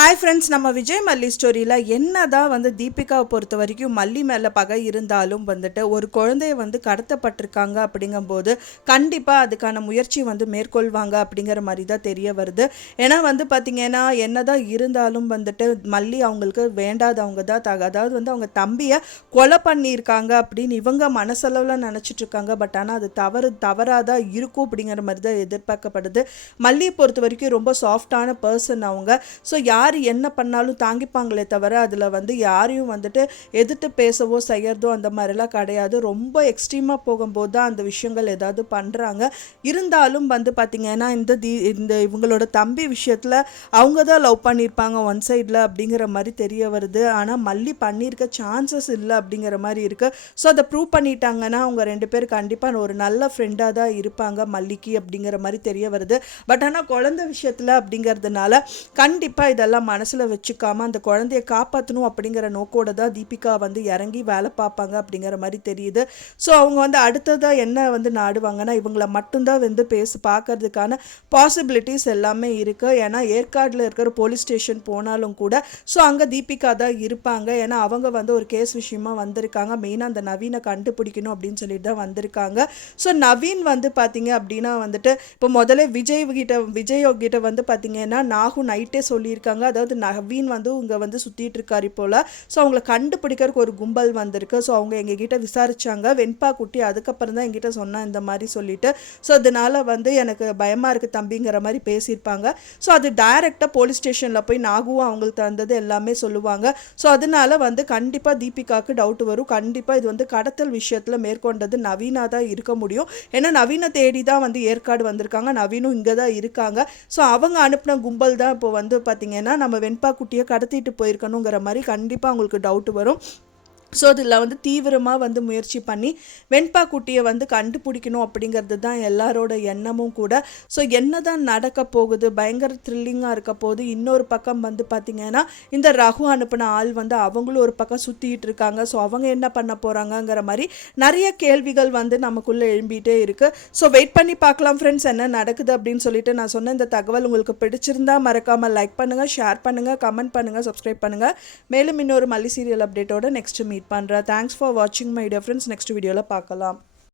Hi friends, நம்ம விஜய் மல்லி ஸ்டோரியில் என்னதான் வந்து தீபிகாவை பொறுத்த வரைக்கும் மல்லி மேலே பகை இருந்தாலும் வந்துட்டு ஒரு குழந்தைய வந்து கடத்தப்பட்டிருக்காங்க அப்படிங்கும்போது கண்டிப்பாக அதுக்கான முயற்சி வந்து மேற்கொள்வாங்க அப்படிங்கிற மாதிரி தான் தெரிய வருது. ஏன்னா வந்து பார்த்திங்கன்னா என்னதான் இருந்தாலும் வந்துட்டு மல்லி அவங்களுக்கு வேண்டாதவங்க தான் அதாவது வந்து அவங்க தம்பியை கொலை பண்ணியிருக்காங்க அப்படின்னு இவங்க மனசளவில் நினச்சிட்டு இருக்காங்க. பட் ஆனால் அது தவறாக தான் இருக்கும் அப்படிங்கிற மாதிரி தான் எதிர்பார்க்கப்படுது. மல்லியை பொறுத்த வரைக்கும் ரொம்ப சாஃப்டான பர்சன் அவங்க. ஸோ யார் என்ன பண்ணாலும் தாங்கிப்பாங்களே தவிர அதில் வந்து யாரையும் வந்துட்டு எதிர்த்து பேசவோ செய்யறதோ அந்த மாதிரிலாம் கிடையாது. ரொம்ப எக்ஸ்ட்ரீமாக போகும்போது தான் அந்த விஷயங்கள் ஏதாவது பண்ணுறாங்க. இருந்தாலும் வந்து பார்த்திங்கன்னா இந்த இவங்களோட தம்பி விஷயத்தில் அவங்க தான் லவ் பண்ணியிருப்பாங்க ஒன் சைடில் அப்படிங்கிற மாதிரி தெரிய வருது. ஆனால் மல்லி பண்ணியிருக்க சான்சஸ் இல்லை அப்படிங்கிற மாதிரி இருக்குது. ஸோ அதை ப்ரூவ் பண்ணிட்டாங்கன்னா அவங்க ரெண்டு பேர் கண்டிப்பாக ஒரு நல்ல ஃப்ரெண்டாக தான் இருப்பாங்க மல்லிக்கு அப்படிங்கிற மாதிரி தெரிய வருது. பட் ஆனால் குழந்தை விஷயத்தில் அப்படிங்கிறதுனால கண்டிப்பாக இதெல்லாம் மனசில் வச்சுக்காமல் அந்த குழந்தைய காப்பாற்றணும் அப்படிங்கிற நோக்கோட தான் தீபிகா வந்து இறங்கி வேலை பார்ப்பாங்க அப்படிங்கிற மாதிரி தெரியுது. ஸோ அவங்க வந்து அடுத்ததாக என்ன வந்து நாடுவாங்கன்னா இவங்கள மட்டும்தான் வந்து பார்க்கறதுக்கான பாசிபிலிட்டிஸ் எல்லாமே இருக்குது. ஏன்னா ஏற்காடில் இருக்கிற போலீஸ் ஸ்டேஷன் போனாலும் கூட ஸோ அங்கே தீபிகா தான் இருப்பாங்க. ஏன்னா அவங்க வந்து ஒரு கேஸ் விஷயமா வந்திருக்காங்க. மெயினாக அந்த நவீனை கண்டுபிடிக்கணும் அப்படின்னு சொல்லிட்டு தான் வந்திருக்காங்க. ஸோ நவீன் வந்து பார்த்தீங்க அப்படின்னா வந்துட்டு இப்போ முதல்ல விஜய் கிட்ட வந்து பார்த்தீங்கன்னா நாகு நைட்டே சொல்லியிருக்காங்க. அதாவது நவீன் வந்து இங்கே வந்து சுற்றிட்டு இருக்காரு போல். ஸோ அவங்கள கண்டுபிடிக்கிறதுக்கு ஒரு கும்பல் வந்திருக்கு. ஸோ அவங்க எங்ககிட்ட விசாரிச்சாங்க. வெண்பா குட்டி அதுக்கப்புறம் தான் எங்கிட்ட சொன்னால் இந்த மாதிரி சொல்லிட்டு ஸோ அதனால வந்து எனக்கு பயமாக இருக்குது தம்பிங்கிற மாதிரி பேசியிருப்பாங்க. ஸோ அது டைரெக்டாக போலீஸ் ஸ்டேஷனில் போய் நாகுவும் அவங்களுக்கு தந்தது எல்லாமே சொல்லுவாங்க. ஸோ அதனால வந்து கண்டிப்பாக தீபிகாவுக்கு டவுட் வரும். கண்டிப்பாக இது வந்து கடத்தல் விஷயத்தில் மேற்கொண்டது நவீனாக தான் இருக்க முடியும். ஏன்னா நவீனை தேடி தான் வந்து ஏற்காடு வந்திருக்காங்க. நவீனும் இங்கே தான் இருக்காங்க. ஸோ அவங்க அனுப்பின கும்பல் தான் இப்போ வந்து பார்த்திங்கன்னா நம்ம வெண்பா குட்டியை கடத்திட்டு போயிருக்கணுங்கிற மாதிரி கண்டிப்பாக அவங்களுக்கு டவுட் வரும். ஸோ அதில் வந்து தீவிரமாக வந்து முயற்சி பண்ணி வெண்பா குட்டியை வந்து கண்டுபிடிக்கணும் அப்படிங்கிறது தான் எல்லாரோட எண்ணமும் கூட. ஸோ என்ன தான் நடக்க போகுது, பயங்கர த்ரில்லிங்காக இருக்க போகுது. இன்னொரு பக்கம் வந்து பார்த்திங்கன்னா இந்த ரகு அனுப்பின ஆள் வந்து அவங்களும் ஒரு பக்கம் சுற்றிட்டு இருக்காங்க. ஸோ அவங்க என்ன பண்ண போகிறாங்கங்கிற மாதிரி நிறைய கேள்விகள் வந்து நமக்குள்ளே எழும்பிகிட்டே இருக்குது. ஸோ வெயிட் பண்ணி பார்க்கலாம் ஃப்ரெண்ட்ஸ் என்ன நடக்குது அப்படின்னு சொல்லிட்டு. நான் சொன்ன இந்த தகவல் உங்களுக்கு பிடிச்சிருந்தா மறக்காமல் லைக் பண்ணுங்கள், ஷேர் பண்ணுங்கள், கமெண்ட் பண்ணுங்கள், சப்ஸ்கிரைப் பண்ணுங்கள். மேலும் இன்னொரு மல்லி சீரியல் அப்டேட்டோட நெக்ஸ்ட் மீட் பண்ணுறேன். தேங்க்ஸ் ஃபார் வாட்சிங் மை டியர் ஃப்ரெண்ட்ஸ். நெக்ஸ்ட் வீடியோவில் பார்க்கலாம்.